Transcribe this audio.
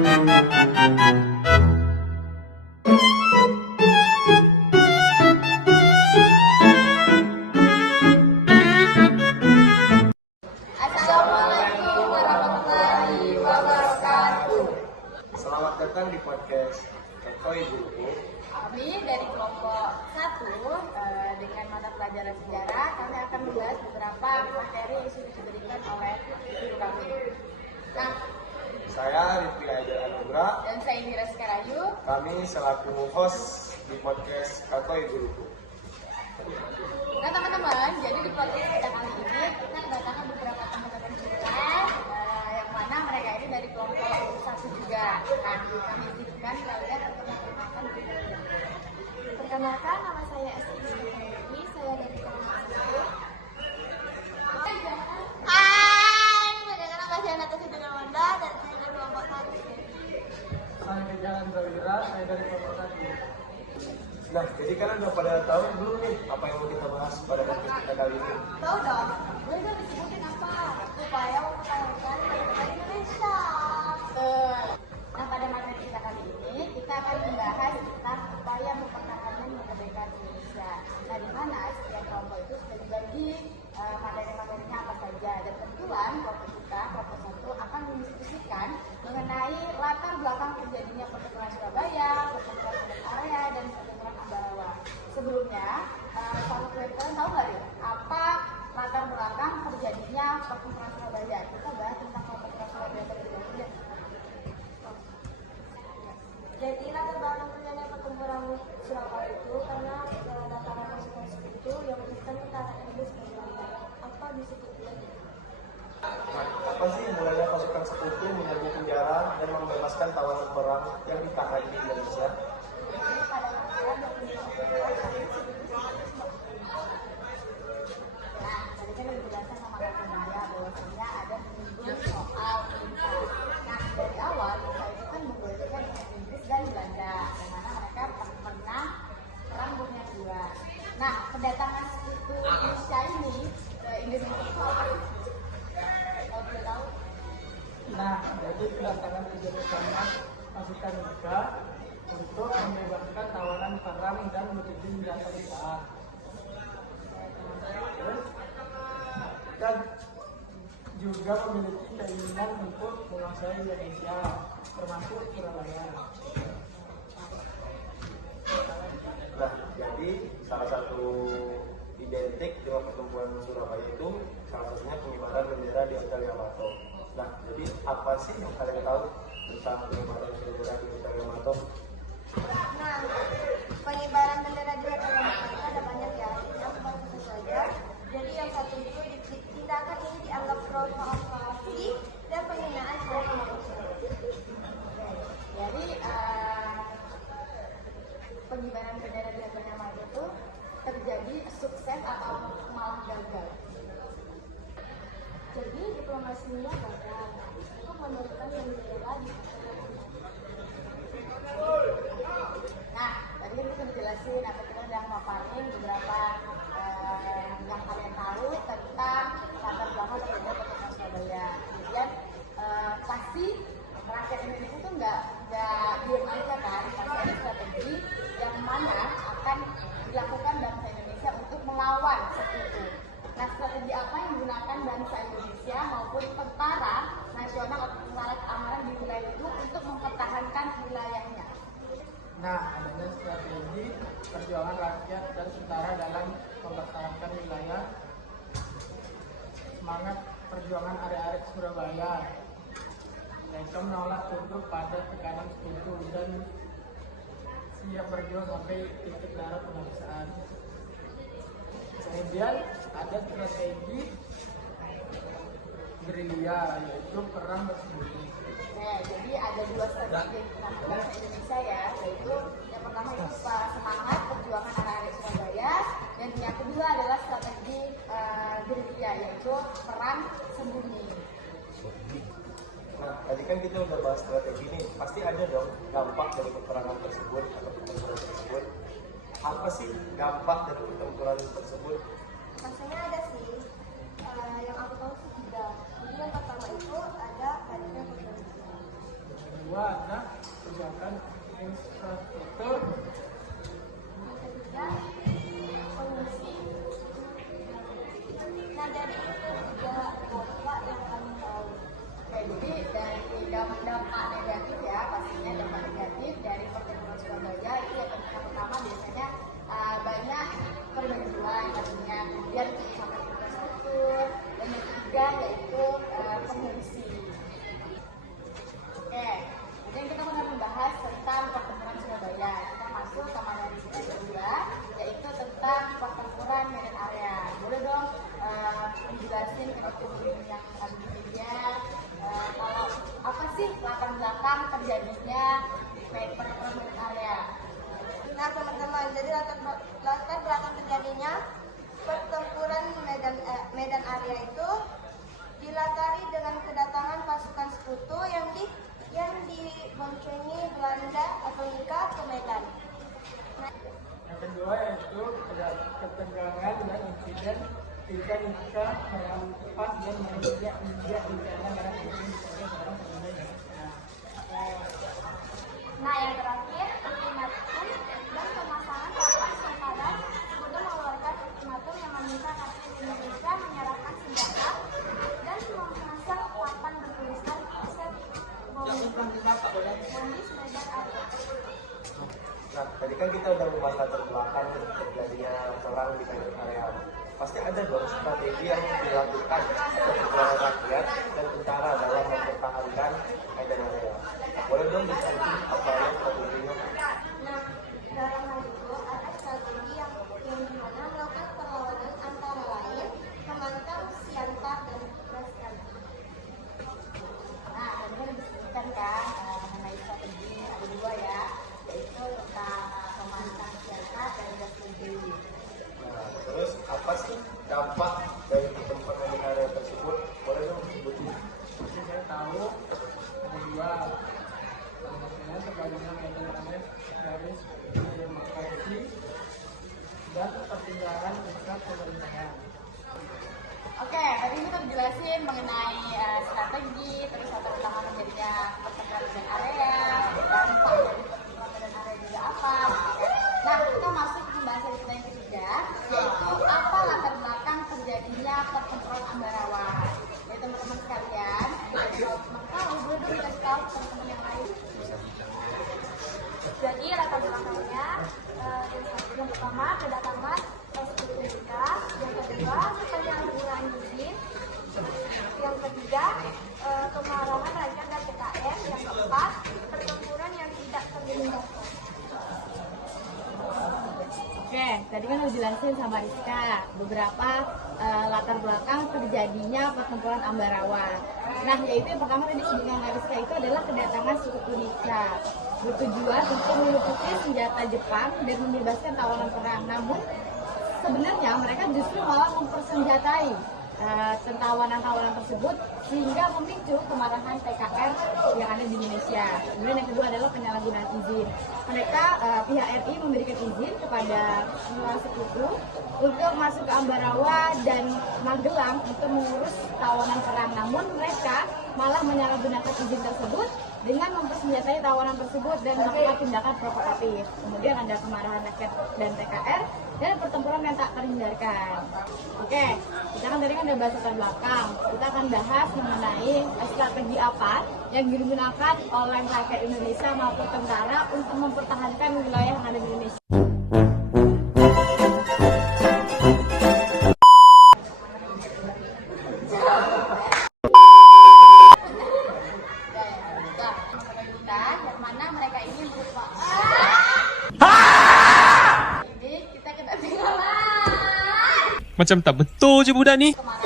Assalamualaikum warahmatullahi wabarakatuh. Selamat datang di podcast Kekoi Guruku. Kami dari kelompok 1 dengan mata pelajaran sejarah, kami akan membahas beberapa materi yang sudah diberikan oleh guru kami. Nah, Saya Rifki Aidil Anugrah. dan saya Indira Sekarayu. Kami selaku host di podcast Kekoi Guruku. Nah teman-teman, jadi di podcast kita kali ini kita kedatangan beberapa teman-teman kita yang mana mereka ini dari kelompok 1 juga. Nah, kami izinkan kalian untuk memperkenalkan diri kalian. Perkenalkan, nama saya Esti Ismaili, saya dari kelompok 1. Hai, perkenalkan nama saya Natasha Dinawanda dan saya dari kelompok 1. Saya Kejalan Prawira, saya dari kelompok 1. Nah, jadi kalian udah pada tahu belum nih apa yang mau kita bahas pada podcast kita kali ini? Tahu dong, boleh dong disebutin apa? Upaya mempertahankan kemerdekaan Indonesia. Nah, pada materi kita kali ini kita akan membahas tentang upaya mempertahankan kemerdekaan Indonesia. Nah, di mana setiap kelompok itu sudah dibagi materi-materinya apa saja. Dan kebetulan kelompok kita, kelompok 1 akan mendiskusikan mengenai latar belakang terjadinya pertempuran Surabaya, pertempuran Sunda Area, dan pertempuran Ambarawa. Sebelumnya, sahabat kalian tahu nggak ya apa latar belakang terjadinya pertempuran Surabaya? Kita bahas tentang pertempuran Surabaya terlebih dahulu. Jadi latar belakang terjadinya pertempuran Surabaya itu karena dataran pasukan sekutu yang menyebutkan tentara Inggris dan Belanda. Apa disebutnya? Nah, apa sih mulanya pasukan sekutu menyerbu penjara dan membebaskan tawanan perang yang ditahan di Indonesia? Jadi pada tanggal 29 Nah, tadi kan udah dijelaskan sama Kak Maya bahwasanya ada menyinggung soal Inka. Nah, dari awal Inka itu kan membolehkan dengan Inggris dan Belanda, yang mana mereka pernah perang dunia kedua. Nah, kedatangan sekutu Indonesia ini ke Indonesia itu apa sih? Kalau boleh tahu? Nah, jadi kedatangan kerjasama pasukan juga untuk membebaskan tawanan perang dan menuju senjata besar. Dan juga memiliki keinginan untuk menguasai Indonesia, termasuk Surabaya. Nah, jadi salah satu identik dengan pertempuran Surabaya itu salah satunya pengibaran bendera di Hotel Yamato. Nah, jadi apa sih yang kalian tahu tentang pengibaran bendera di Hotel Yamato? Nah, pengibaran bendera di Hotel Yamato itu ada banyak ya. Yang tentu saja. Jadi yang satu itu tindakan ini dianggap provokasi dan penghinaan terhadap manusia. Jadi pengibaran bendera di Hotel Yamato itu terjadi sukses atau malah gagal? Jadi diplomasinya gagal untuk menurunkan bendera di Hotel Yamato. Nah, tadi kan kita dijelasin atau kita udah maparin beberapa yang kalian tahu tentang latar belakang terjadinya pertempuran Surabaya. Kemudian pasti rakyat Indonesia itu nggak diem aja kan, pasti ada strategi yang mana akan dilakukan bangsa Indonesia untuk melawan sekutu. Nah, strategi apa yang digunakan bangsa Indonesia maupun tentara nasional atau tentara keamanan di wilayah itu untuk mempertahankan wilayahnya? Nah, adanya strategi perjuangan rakyat dan tentara dalam mempertahankan wilayah, semangat perjuangan arek-arek Surabaya, yaitu menolak tunduk pada tekanan sekutu dan siap berjuang sampai titik darah penghabisan. Kemudian ada strategi gerilya, yaitu perang bersembunyi. Nah, jadi ada dua strategi yang digunakan bangsa Indonesia ya, yaitu yang pertama itu semangat perjuangan anak-anak Surabaya, dan yang kedua adalah strategi gerilya, yaitu perang sembunyi. Nah, tadi kan kita udah bahas strategi nih, pasti ada dong dampak dari peperangan tersebut atau pertempuran tersebut. Apa sih dampak dari pertempuran tersebut? Rasanya ada sih, yang aku tahu sih 3. Jadi yang pertama itu ada hadirnya pertempuran. kedua ada kebijakan infrastruktur. Yang ketiga, pengungsi. Nah, dari itu tiga dampak yang kami tahu. Oke, jadi dari dampak negatif ya, pastinya dampak negatif dari pertemuan Surabaya itu yang pertama biasanya banyak perbentuan pastinya, kemudian kerusakan infrastruktur, dan yang ketiga yaitu pengungsi. Oke, kemudian kita akan membahas tentang pertempuran Surabaya. Kita masuk sama dari sisi kedua, yaitu tentang pertempuran Medan Area. Boleh dong menjelasin ke teman-teman yang ada di media, kalau apa sih latar belakang terjadinya pertempuran Medan Area? Nah, teman-teman, jadi latar belakang terjadinya pertempuran Medan Area itu dilatari dengan kedatangan pasukan sekutu yang diboncengi Belanda Amerika ke Medan. Nah, Yang kedua yaitu ketegangan dan insiden ketika Indonesia merampas dan menginjak rencana merah putih di seorang Indonesia. Nah, yang terakhir, ultimatum dan pemasangan kapal sempadan kemudian mengeluarkan ultimatum yang meminta Rakyat Indonesia menyerahkan senjata dan memasang papan bertuliskan aset Bondis Medan Area. Nah, tadi kan kita udah membahas latar belakang terjadinya perang di Medan Area. Pasti ada dong strategi yang dilakukan oleh rakyat dan tentara dalam mempertahankan Medan Area. Boleh dong disebutin apa yang strateginya? Nah, dalam hal itu ada strategi yang dimana melakukan perlawanan antara lain memantau Siantar dan Braskan. Nah, tadi disebutkan kan mengenai strategi ada dua ya, yaitu tentang pemantauan siaga dan strategi. Nah, terus apa sih dampak dari pertempuran Medan Area tersebut? Boleh dong disebutin? Jadi saya tahu ada dua. Maksudnya sebagaimana Medan Area garis demokrasi dan pertimbangan pusat pemerintahan. Oke, tadi kita udah jelasin mengenai strategi, terus latar belakang terjadinya pertempuran Medan Area, dampak dari pertempuran Medan Area juga apa. Gitu kan. Nah, kita masuk ke pembahasan kita yang ketiga, yaitu apa latar belakang terjadinya pertempuran Ambarawa. Jadi teman-teman sekalian, kalau teman tahu, boleh dong dikasih tahu ke teman-teman yang lain. Jadi latar belakangnya yang pertama kedatangan sekutu Amerika, yang kedua penyalahgunaan izin, yang ketiga kemarahan rakyat dan PKN, yang keempat pertempuran yang tidak terhindarkan. Oke, tadi kan udah jelasin sama Rizka beberapa latar belakang terjadinya pertempuran Ambarawa. Nah, yaitu yang pertama tadi disebutkan Rizka itu adalah kedatangan sekutu Nika bertujuan untuk melumpuhkan senjata Jepang dan membebaskan tawanan perang. Namun sebenarnya mereka justru malah mempersenjatai tawanan-tawanan tersebut sehingga memicu kemarahan PKR yang ada di Indonesia. Kemudian yang kedua adalah penyalahgunaan izin. Mereka pihak RI memberikan izin kepada sekutu untuk masuk ke Ambarawa dan Magelang untuk mengurus tawanan perang. Namun mereka malah menyalahgunakan izin tersebut dengan mempersenjatai tawanan tersebut dan melakukan tindakan provokatif. Kemudian ada kemarahan rakyat dan PKR dan pertempuran yang tak terhindarkan. Oke, kita kan tadi kan udah bahas latar belakang. Kita akan bahas mengenai strategi apa yang digunakan oleh rakyat Indonesia maupun tentara untuk mempertahankan wilayah yang ada di Indonesia. Yang mana mereka ini merupakan jadi kita ketinggalan Macam tak betul je budak ni. kemarin